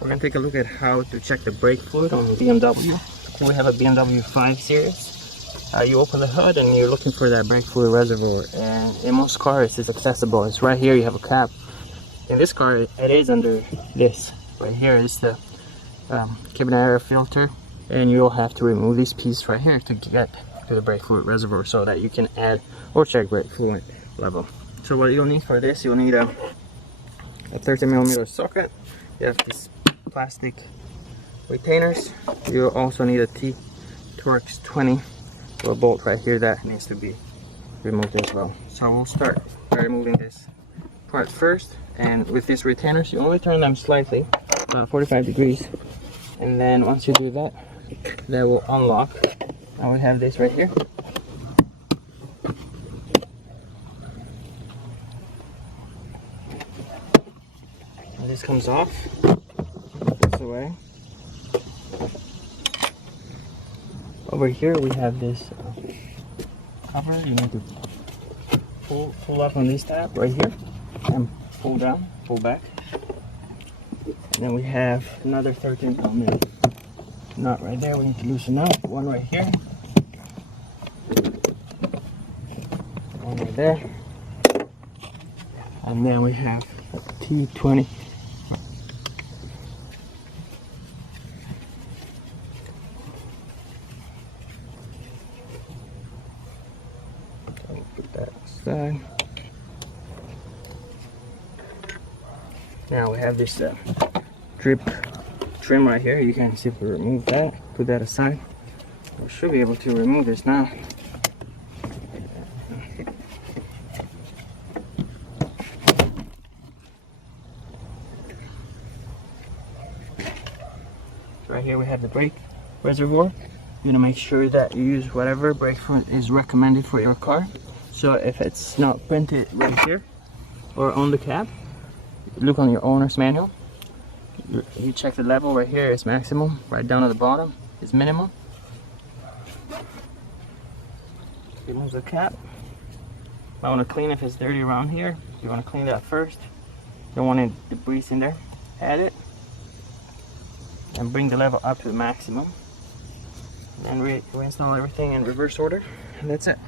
We're going to take a look at how to check the brake fluid on the BMW. We have a BMW 5 Series. You open the hood and you're looking for that brake fluid reservoir, and in most cars it's accessible. It's right here. You have a cap. In this car it is under this. Right here is the cabin air filter, and you'll have to remove this piece right here to get to the brake fluid reservoir so that you can add or check brake fluid level. So what you'll need for this, you'll need a 30mm socket. You have this plastic retainers. You'll also need a T-Torx 20 or bolt right here that needs to be removed as well. So we'll start by removing this part first, and with these retainers you only turn them slightly, 45 degrees, and then once you do that, that will unlock. Now we have this right here. And this comes off this way. Over here we have this cover. You need to pull up on this tab right here and pull down, pull back. And then we have another 13mm nut right there. We need to loosen up. One right here, one right there, and then we have a T20. Put that aside. Now we have this drip trim right here. You can see if we remove that, put that aside. We should be able to remove this now. Right here we have the brake reservoir. You're gonna make sure that you use whatever brake fluid is recommended for your car. So if it's not printed right here or on the cab, look on your owner's manual. You check the level. Right here is maximum, right down at the bottom is minimum. Remove the cap. I want to clean if it's dirty around here. You want to clean that first. Don't want any debris in there. Add it and bring the level up to the maximum. And reinstall everything in reverse order, and that's it.